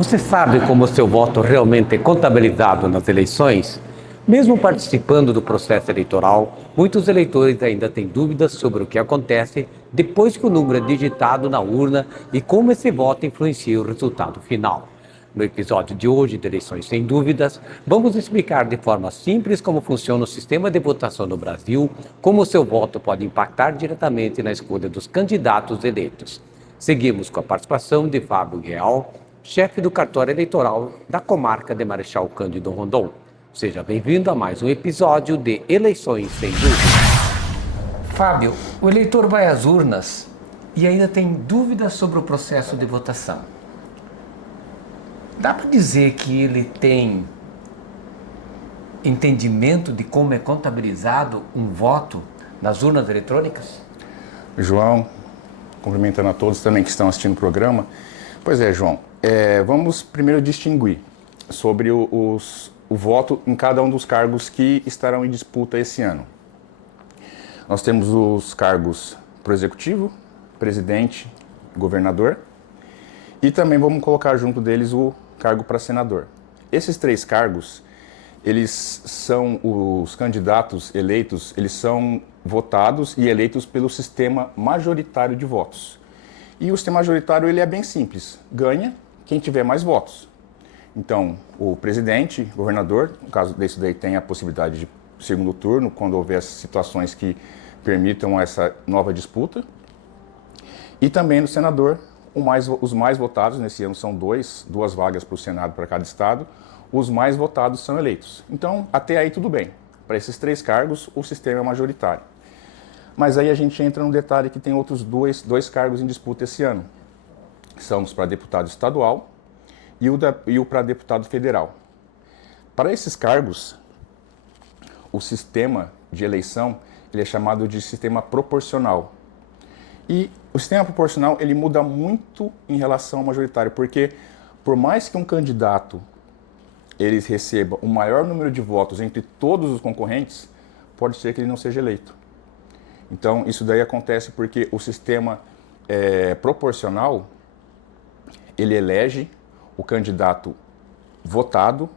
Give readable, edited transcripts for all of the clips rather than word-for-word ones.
Você sabe como o seu voto realmente é contabilizado nas eleições? Mesmo participando do processo eleitoral, muitos eleitores ainda têm dúvidas sobre o que acontece depois que o número é digitado na urna e como esse voto influencia o resultado final. No episódio de hoje de Eleições Sem Dúvidas, vamos explicar de forma simples como funciona o sistema de votação no Brasil, como o seu voto pode impactar diretamente na escolha dos candidatos eleitos. Seguimos com a participação de Fábio Real, chefe do cartório eleitoral da comarca de Marechal Cândido Rondon. Seja bem-vindo a mais um episódio de Eleições Sem Dúvidas. Fábio, o eleitor vai às urnas e ainda tem dúvidas sobre o processo de votação. Dá para dizer que ele tem entendimento de como é contabilizado um voto nas urnas eletrônicas? João, cumprimentando a todos também que estão assistindo o programa. Pois é, João, vamos primeiro distinguir sobre o voto em cada um dos cargos que estarão em disputa esse ano. Nós temos os cargos para o Executivo, Presidente, Governador, e também vamos colocar junto deles o cargo para Senador. Esses três cargos, eles são os candidatos eleitos, eles são votados e eleitos pelo sistema majoritário de votos. E o sistema majoritário ele é bem simples, ganha quem tiver mais votos. Então, o presidente, governador, no caso desse daí tem a possibilidade de segundo turno, quando houver essas situações que permitam essa nova disputa. E também no senador, os mais votados, nesse ano são duas vagas para o Senado para cada estado, os mais votados são eleitos. Então, até aí tudo bem. Para esses três cargos, o sistema é majoritário. Mas aí a gente entra no detalhe que tem outros dois cargos em disputa esse ano. São os para deputado estadual e o para deputado federal. Para esses cargos, o sistema de eleição ele é chamado de sistema proporcional. E o sistema proporcional ele muda muito em relação ao majoritário, porque por mais que um candidato ele receba o maior número de votos entre todos os concorrentes, pode ser que ele não seja eleito. Então, isso daí acontece porque o sistema proporcional, ele elege o candidato votado,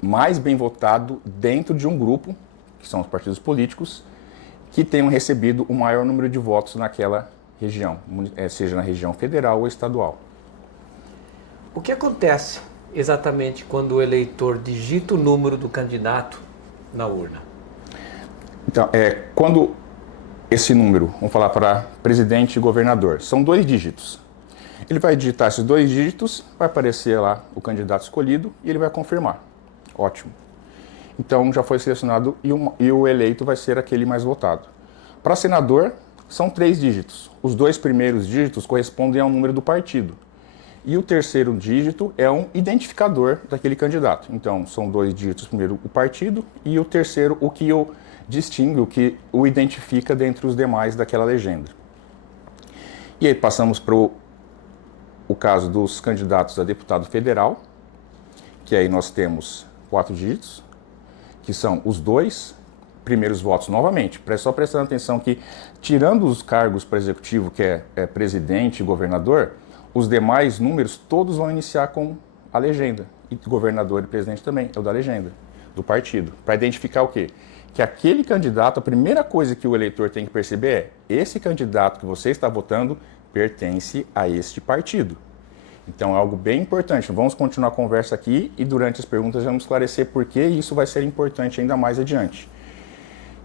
mais bem votado dentro de um grupo, que são os partidos políticos, que tenham recebido o maior número de votos naquela região, seja na região federal ou estadual. O que acontece exatamente quando o eleitor digita o número do candidato na urna? Então, quando esse número, vamos falar para presidente e governador, são 2 dígitos. Ele vai digitar esses 2 dígitos, vai aparecer lá o candidato escolhido e ele vai confirmar. Ótimo. Então já foi selecionado e o eleito vai ser aquele mais votado. Para senador, são 3 dígitos. Os 2 primeiros dígitos correspondem ao número do partido. E o terceiro dígito é um identificador daquele candidato. Então, são 2 dígitos, primeiro o partido e o terceiro o que o distingue, o que o identifica dentre os demais daquela legenda. E aí passamos para o caso dos candidatos a deputado federal, que aí nós temos 4 dígitos, que são os 2 primeiros votos novamente. Só prestando atenção que, tirando os cargos para executivo, que é presidente e governador, os demais números todos vão iniciar com a legenda. E governador e presidente também, é o da legenda, do partido. Para identificar o quê? Que aquele candidato, a primeira coisa que o eleitor tem que perceber é: esse candidato que você está votando pertence a este partido. Então é algo bem importante. Vamos continuar a conversa aqui e durante as perguntas vamos esclarecer por que isso vai ser importante ainda mais adiante.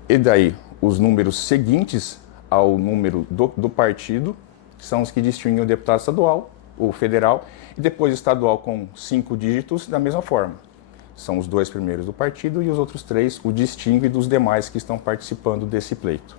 E daí, os números seguintes ao número do partido são os que distinguem o deputado estadual, o federal, e depois o estadual com 5 dígitos da mesma forma. São os 2 primeiros do partido e os outros 3 o distingue dos demais que estão participando desse pleito.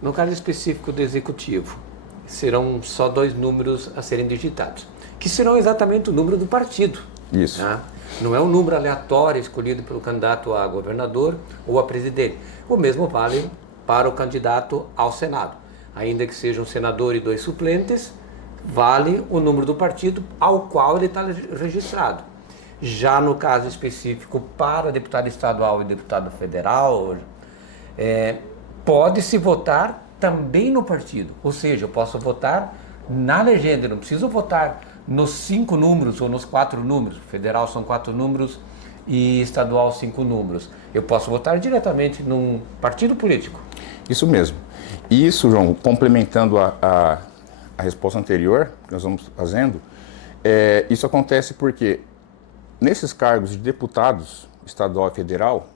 No caso específico do executivo, serão só 2 números a serem digitados, que serão exatamente o número do partido. Isso. Né? Não é um número aleatório escolhido pelo candidato a governador ou a presidente. O mesmo vale para o candidato ao Senado. Ainda que seja um senador e 2 suplentes, vale o número do partido ao qual ele está registrado. Já no caso específico para deputado estadual e deputado federal, pode-se votar também no partido. Ou seja, eu posso votar na legenda, eu não preciso votar nos 5 números ou nos 4 números. Federal são 4 números e estadual 5 números. Eu posso votar diretamente num partido político. Isso mesmo. E isso, João, complementando a resposta anterior que nós vamos fazendo, isso acontece porque nesses cargos de deputados estadual e federal,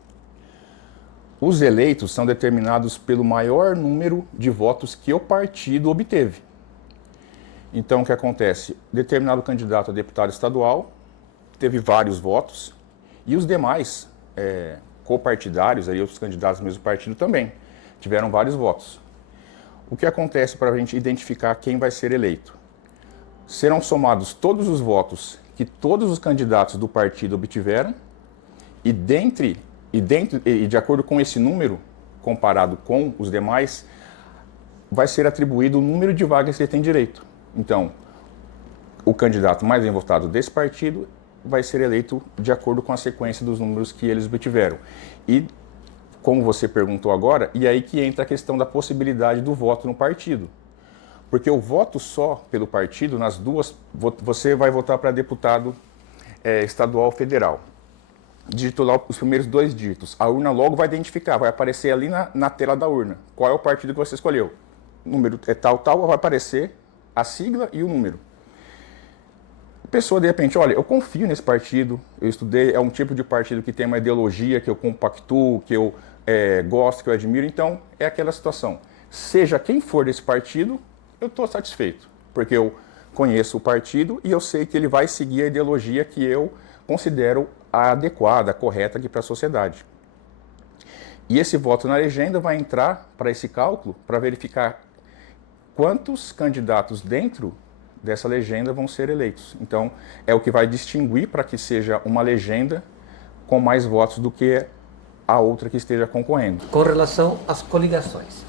os eleitos são determinados pelo maior número de votos que o partido obteve. Então, o que acontece? Determinado candidato a deputado estadual teve vários votos e os demais copartidários, aí, outros candidatos do mesmo partido também, tiveram vários votos. O que acontece para a gente identificar quem vai ser eleito? Serão somados todos os votos que todos os candidatos do partido obtiveram e de acordo com esse número, comparado com os demais, vai ser atribuído o número de vagas que ele tem direito. Então, o candidato mais bem votado desse partido vai ser eleito de acordo com a sequência dos números que eles obtiveram. E, como você perguntou agora, e aí que entra a questão da possibilidade do voto no partido. Porque o voto só pelo partido, nas duas, você vai votar para deputado estadual ou federal. Digitou lá os primeiros 2 dígitos. A urna logo vai identificar, vai aparecer ali na tela da urna. Qual é o partido que você escolheu? O número é tal, vai aparecer a sigla e o número. A pessoa, de repente, olha, eu confio nesse partido, eu estudei, é um tipo de partido que tem uma ideologia que eu compactuo, que eu gosto, que eu admiro, então é aquela situação. Seja quem for desse partido, eu estou satisfeito, porque eu conheço o partido e eu sei que ele vai seguir a ideologia que eu considero a adequada, a correta aqui para a sociedade. E esse voto na legenda vai entrar para esse cálculo para verificar quantos candidatos dentro dessa legenda vão ser eleitos. Então, é o que vai distinguir para que seja uma legenda com mais votos do que a outra que esteja concorrendo. Com relação às coligações,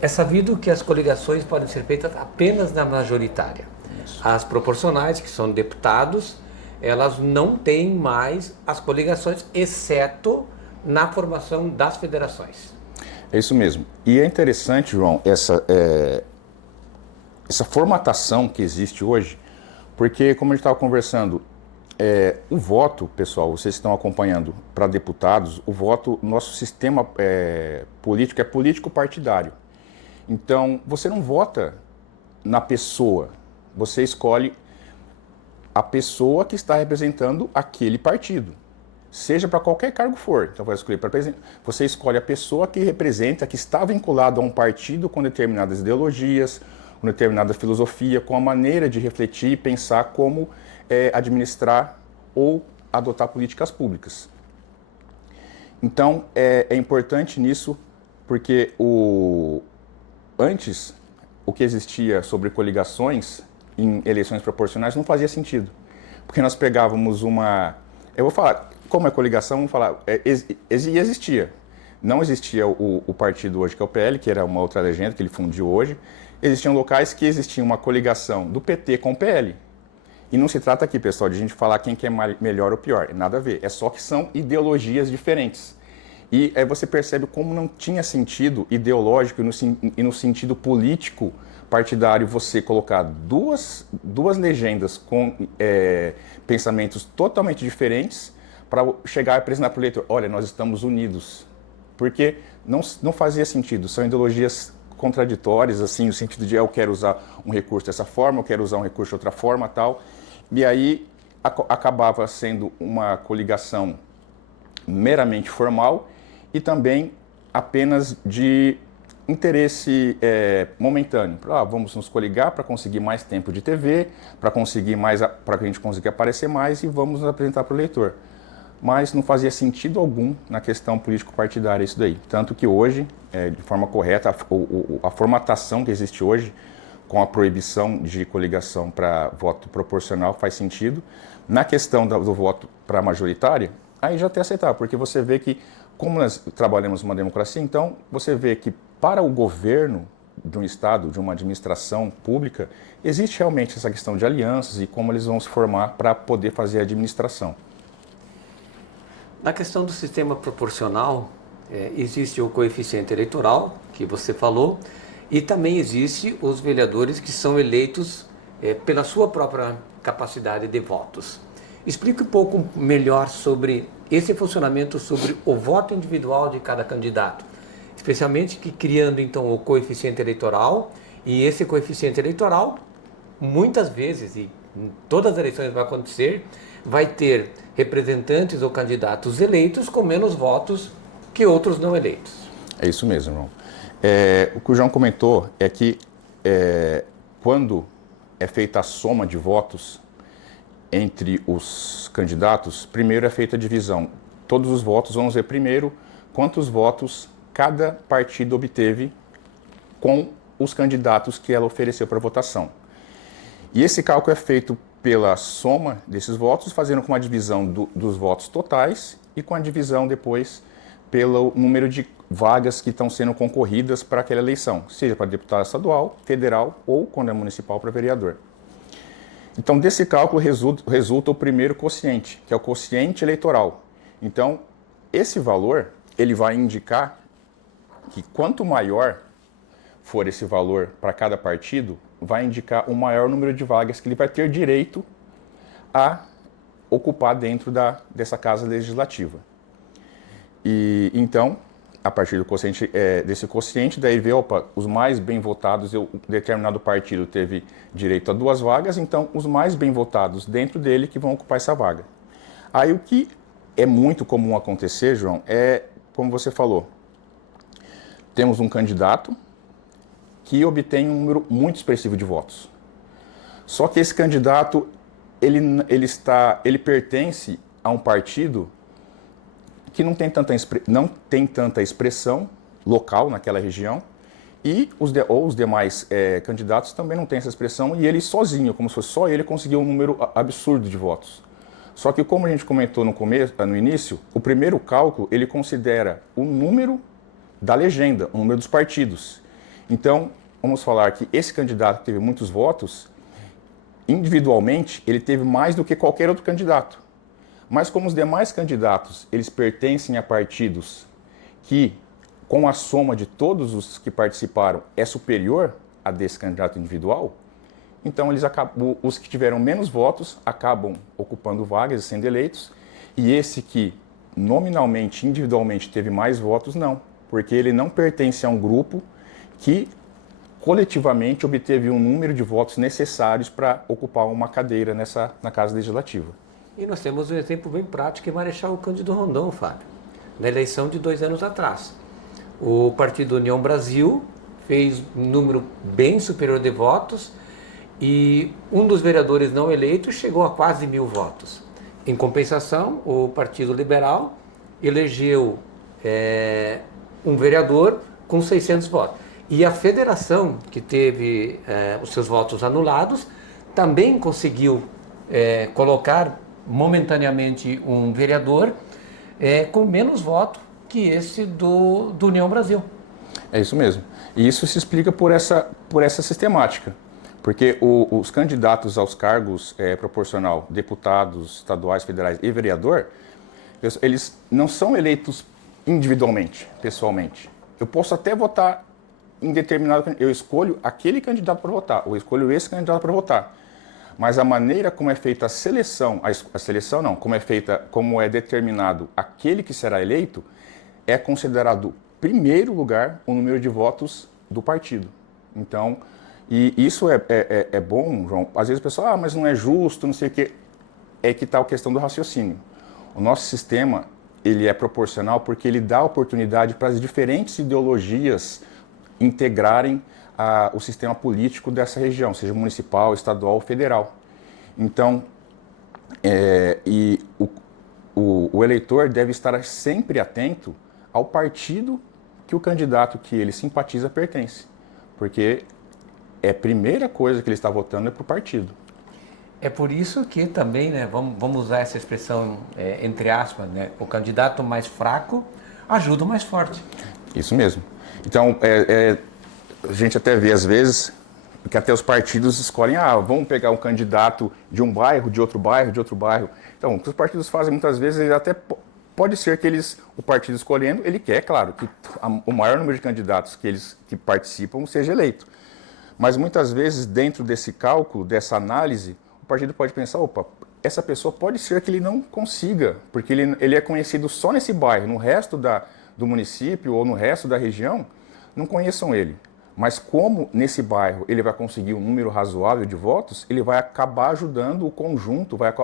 é sabido que as coligações podem ser feitas apenas na majoritária. Isso. As proporcionais, que são deputados, elas não têm mais as coligações, exceto na formação das federações. É isso mesmo. E é interessante, João, essa formatação que existe hoje, porque, como a gente estava conversando, o voto, pessoal, vocês estão acompanhando para deputados, o voto, nosso sistema político é político-partidário. Então, você não vota na pessoa, você escolhe a pessoa que está representando aquele partido, seja para qualquer cargo for. Então, você escolhe a pessoa que representa, que está vinculado a um partido com determinadas ideologias, com determinada filosofia, com a maneira de refletir e pensar como administrar ou adotar políticas públicas. Então, é importante nisso, porque antes, o que existia sobre coligações em eleições proporcionais não fazia sentido. Porque nós pegávamos eu vou falar, como é coligação, vamos falar, existia. Não existia o partido hoje, que é o PL, que era uma outra legenda que ele fundiu hoje. Existiam locais que existia uma coligação do PT com o PL. E não se trata aqui, pessoal, de a gente falar quem que é melhor ou pior. Nada a ver. É só que são ideologias diferentes. E aí você percebe como não tinha sentido ideológico e no sentido político partidário você colocar duas legendas com pensamentos totalmente diferentes para chegar e apresentar para o eleitor, olha, nós estamos unidos. Porque não fazia sentido, são ideologias contraditórias, assim, no sentido de eu quero usar um recurso dessa forma, eu quero usar um recurso de outra forma, tal. E aí acabava sendo uma coligação meramente formal e também apenas de interesse momentâneo. Vamos nos coligar para conseguir mais tempo de TV, para que a gente consiga aparecer mais e vamos nos apresentar para o eleitor. Mas não fazia sentido algum na questão político-partidária isso daí. Tanto que hoje, de forma correta, a formatação que existe hoje, com a proibição de coligação para voto proporcional, faz sentido. Na questão do voto para majoritária, aí já até aceitável, porque você vê que, como nós trabalhamos numa democracia, então você vê que para o governo de um Estado, de uma administração pública, existe realmente essa questão de alianças e como eles vão se formar para poder fazer a administração. Na questão do sistema proporcional, existe o coeficiente eleitoral, que você falou, e também existe os vereadores que são eleitos pela sua própria capacidade de votos. Explique um pouco melhor sobre esse funcionamento, sobre o voto individual de cada candidato, especialmente que criando então o coeficiente eleitoral, e esse coeficiente eleitoral, muitas vezes, e em todas as eleições vai acontecer, vai ter representantes ou candidatos eleitos com menos votos que outros não eleitos. É isso mesmo, João. O que o João comentou é que quando é feita a soma de votos entre os candidatos, primeiro é feita a divisão. Todos os votos, vamos ver primeiro quantos votos cada partido obteve com os candidatos que ela ofereceu para votação. E esse cálculo é feito pela soma desses votos, fazendo com a divisão dos votos totais e com a divisão depois pelo número de vagas que estão sendo concorridas para aquela eleição, seja para deputado estadual, federal ou, quando é municipal, para vereador. Então, desse cálculo resulta o primeiro quociente, que é o quociente eleitoral. Então, esse valor, ele vai indicar que quanto maior for esse valor para cada partido, vai indicar o maior número de vagas que ele vai ter direito a ocupar dentro dessa casa legislativa. E então, a partir do quociente, desse quociente, daí vê, os mais bem votados, um determinado partido teve direito a 2 vagas, então os mais bem votados dentro dele que vão ocupar essa vaga. Aí o que é muito comum acontecer, João, é, como você falou, temos um candidato que obtém um número muito expressivo de votos. Só que esse candidato, ele pertence a um partido que não tem tanta expressão local naquela região, e os demais candidatos também não têm essa expressão, e ele sozinho, como se fosse só ele, conseguiu um número absurdo de votos. Só que, como a gente comentou no início, o primeiro cálculo, ele considera o número da legenda, o número dos partidos. Então, vamos falar que esse candidato que teve muitos votos, individualmente, ele teve mais do que qualquer outro candidato. Mas como os demais candidatos, eles pertencem a partidos que, com a soma de todos os que participaram, é superior a desse candidato individual, então os que tiveram menos votos acabam ocupando vagas e sendo eleitos, e esse que nominalmente, individualmente, teve mais votos, não, porque ele não pertence a um grupo que coletivamente obteve um número de votos necessários para ocupar uma cadeira na Casa Legislativa. E nós temos um exemplo bem prático em Marechal Cândido Rondon, Fábio, na eleição de 2 anos atrás. O Partido União Brasil fez um número bem superior de votos e um dos vereadores não eleitos chegou a quase 1.000 votos. Em compensação, o Partido Liberal elegeu um vereador com 600 votos. E a federação, que teve os seus votos anulados, também conseguiu colocar momentaneamente um vereador com menos voto que esse do União Brasil. É isso mesmo. E isso se explica por essa sistemática. Porque os candidatos aos cargos proporcional, deputados estaduais, federais e vereador, eles não são eleitos individualmente, pessoalmente. Eu posso até votar em determinado... Eu escolho aquele candidato para votar, ou escolho esse candidato para votar. Mas a maneira como é feita a seleção como é determinado aquele que será eleito, é considerado, primeiro lugar, o número de votos do partido. Então, e isso é bom, João. Às vezes o pessoal, mas não é justo, não sei o quê. É que está a questão do raciocínio. O nosso sistema, ele é proporcional porque ele dá oportunidade para as diferentes ideologias integrarem o sistema político dessa região, seja municipal, estadual ou federal. Então, o eleitor deve estar sempre atento ao partido que o candidato que ele simpatiza pertence, porque a primeira coisa que ele está votando é para o partido. É por isso que também, vamos usar essa expressão entre aspas, o candidato mais fraco ajuda o mais forte. Isso mesmo. Então, a gente até vê às vezes que até os partidos escolhem, vamos pegar um candidato de um bairro, de outro bairro, de outro bairro. Então, o que os partidos fazem muitas vezes, até pode ser que o partido escolhendo, ele quer, claro, que o maior número de candidatos que participam seja eleito. Mas muitas vezes, dentro desse cálculo, dessa análise, o partido pode pensar, opa, essa pessoa pode ser que ele não consiga, porque ele é conhecido só nesse bairro, no resto do município ou no resto da região, não conheçam ele. Mas como nesse bairro ele vai conseguir um número razoável de votos, ele vai acabar ajudando o conjunto, vai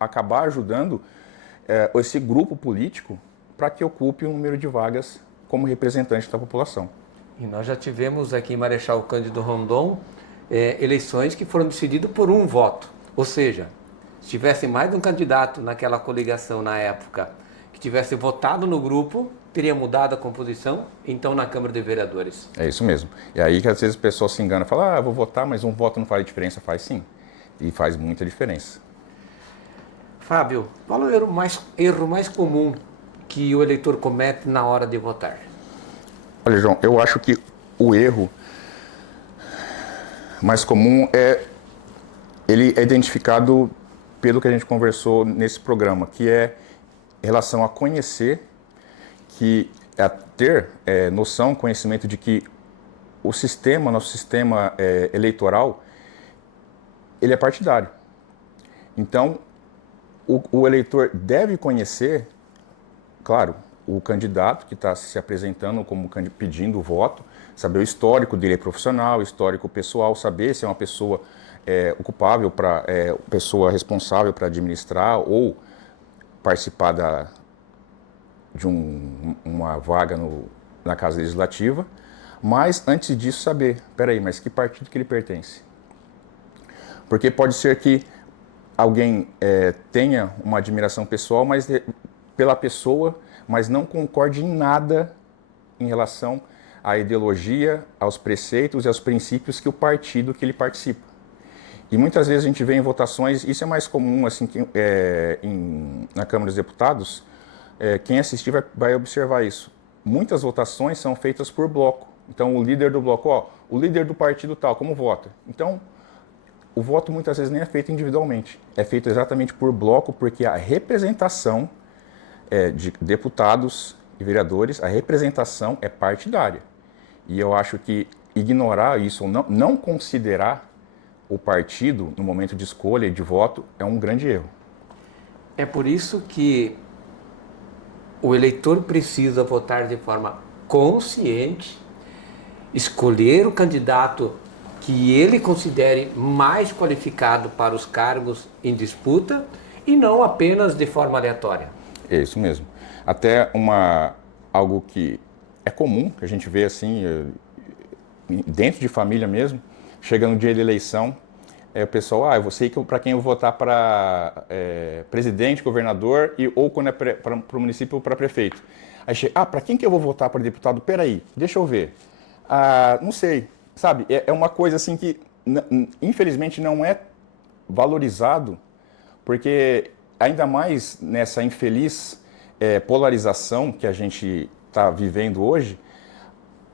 acabar ajudando esse grupo político para que ocupe um número de vagas como representante da população. E nós já tivemos aqui em Marechal Cândido Rondon eleições que foram decididas por um voto. Ou seja, se tivesse mais de um candidato naquela coligação na época que tivesse votado no grupo, teria mudado a composição, então, na Câmara de Vereadores. É isso mesmo. E aí que às vezes o pessoal se engana e fala, eu vou votar, mas um voto não faz diferença. Faz sim. E faz muita diferença. Fábio, qual é o erro mais comum que o eleitor comete na hora de votar? Olha, João, eu acho que o erro mais comum ele é identificado pelo que a gente conversou nesse programa, que é em relação a conhecer, a ter noção, conhecimento de que nosso sistema eleitoral, ele é partidário. Então, o eleitor deve conhecer, claro, o candidato que está se apresentando como pedindo o voto, saber o histórico dele profissional, o histórico pessoal, saber se é uma pessoa ocupável, pessoa responsável para administrar ou participar de uma vaga na Casa Legislativa, mas antes disso saber, peraí, mas que partido que ele pertence? Porque pode ser que alguém tenha uma admiração pessoal pela pessoa, mas não concorde em nada em relação à ideologia, aos preceitos e aos princípios que o partido que ele participa. E muitas vezes a gente vê em votações, isso é mais comum assim, na Câmara dos Deputados, quem assistir vai observar isso. Muitas votações são feitas por bloco. Então o líder do bloco, o líder do partido tal, como vota? Então o voto muitas vezes nem é feito individualmente, é feito exatamente por bloco, porque a representação de deputados e vereadores, a representação é partidária. E eu acho que ignorar isso, ou não considerar o partido no momento de escolha e de voto, é um grande erro. É por isso que o eleitor precisa votar de forma consciente, escolher o candidato que ele considere mais qualificado para os cargos em disputa e não apenas de forma aleatória. É isso mesmo. Até algo que é comum, que a gente vê assim, dentro de família mesmo, chega no dia de eleição, o pessoal, eu sei para quem eu vou votar para presidente, governador, ou quando é para o município, para prefeito. Aí chega, para quem que eu vou votar para deputado? Peraí, deixa eu ver. Não sei, sabe? É uma coisa assim que, infelizmente, não é valorizado, porque ainda mais nessa infeliz polarização que a gente está vivendo hoje,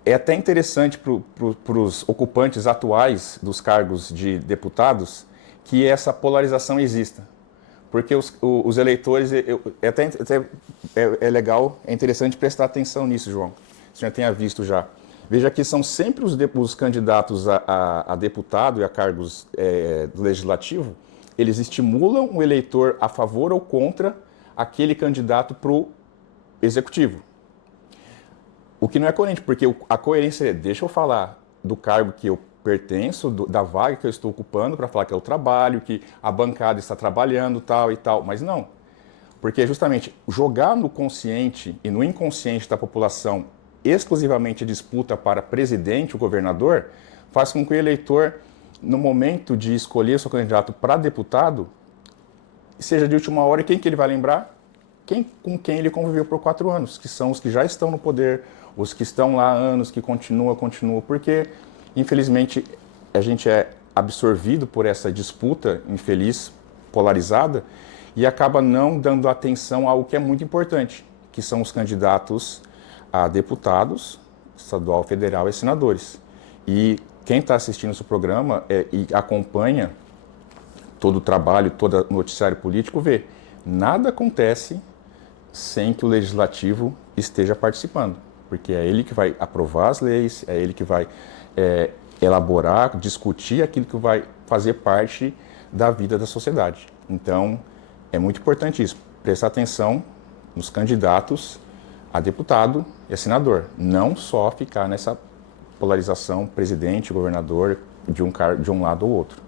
é até interessante para os ocupantes atuais dos cargos de deputados que essa polarização exista. Porque os eleitores, é legal, é interessante prestar atenção nisso, João. Você já tenha visto já. Veja que são sempre os candidatos a deputado e a cargos do legislativo, eles estimulam o eleitor a favor ou contra aquele candidato para o executivo. O que não é coerente, porque a coerência é, deixa eu falar do cargo que eu pertenço, da vaga que eu estou ocupando, para falar que é o trabalho, que a bancada está trabalhando, tal e tal, mas não. Porque justamente jogar no consciente e no inconsciente da população exclusivamente a disputa para presidente ou governador, faz com que o eleitor, no momento de escolher seu candidato para deputado, seja de última hora, e quem que ele vai lembrar? Com quem ele conviveu por 4 anos, que são os que já estão no poder, os que estão lá há anos, que continuam, porque, infelizmente, a gente é absorvido por essa disputa infeliz, polarizada, e acaba não dando atenção ao que é muito importante, que são os candidatos a deputados, estadual, federal e senadores. E quem está assistindo esse programa e acompanha todo o trabalho, todo o noticiário político, vê, nada acontece sem que o legislativo esteja participando, porque é ele que vai aprovar as leis, é ele que vai elaborar, discutir aquilo que vai fazer parte da vida da sociedade. Então, é muito importante isso, prestar atenção nos candidatos a deputado e a senador, não só ficar nessa polarização presidente, governador, de um lado ou outro.